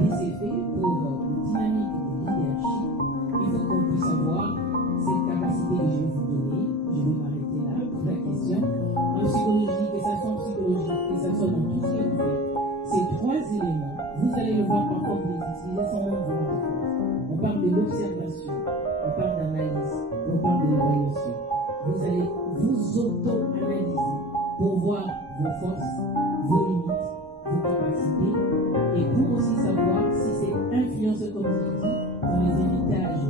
laisser faire pour une dynamique de leadership, il faut qu'on puisse avoir cette capacité que je vais vous donner. Je vais m'arrêter là pour la question. En psychologie, que ça soit en psychologie, que ça soit dans tout ce que vous faites, ces trois éléments, vous allez le voir parfois vous les utilisez sans même vous rendre compte. On parle de l'observation, on parle d'analyse, on parle de l'évaluation. Vous allez vous auto-analyser pour voir vos forces, vos limites, vos capacités, et pour aussi savoir si c'est influencé, comme je l'ai dit, dans les héritages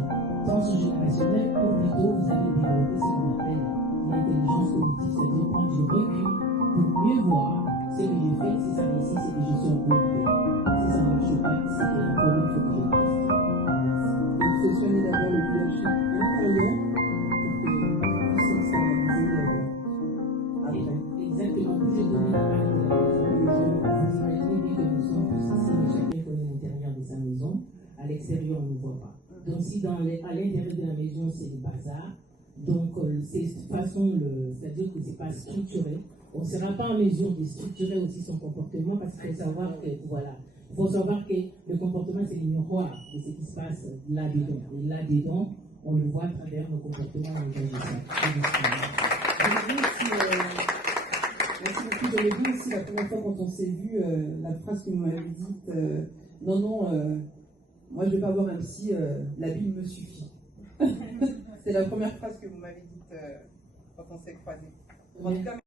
transgénérationnels, ou plutôt vous allez développer ce qu'on appelle l'intelligence cognitive, c'est-à-dire prendre du recul pour mieux voir ce que je fais, si ça réussit, c'est que je suis en bonne idée. Si ça ne marche pas, c'est qu'il y a un problème, il faut que je le teste. Merci. Il faut soigner d'abord le leadership intérieur pour que puisse s'externaliser après. Exactement, plus je domine la marque de la maison, vous imaginez bien que nous sommes tous ici, mais chacun connaît l'intérieur de sa maison, à l'extérieur on ne voit pas. Donc si à l'intérieur de la maison c'est le bazar, donc c'est c'est-à-dire que c'est pas structuré, on ne sera pas en mesure de structurer aussi son comportement parce qu'il faut savoir que, voilà, il faut savoir que le comportement c'est le miroir de ce qui se passe là-dedans. Et là-dedans, on le voit à travers nos comportements et nos agissements. Merci beaucoup. J'avais vu aussi la première fois quand on s'est vu la phrase que vous m'avez dite non, moi je ne vais pas voir un psy, la Bible me suffit. C'est la première phrase que vous m'avez dite quand on s'est croisés. En tout cas,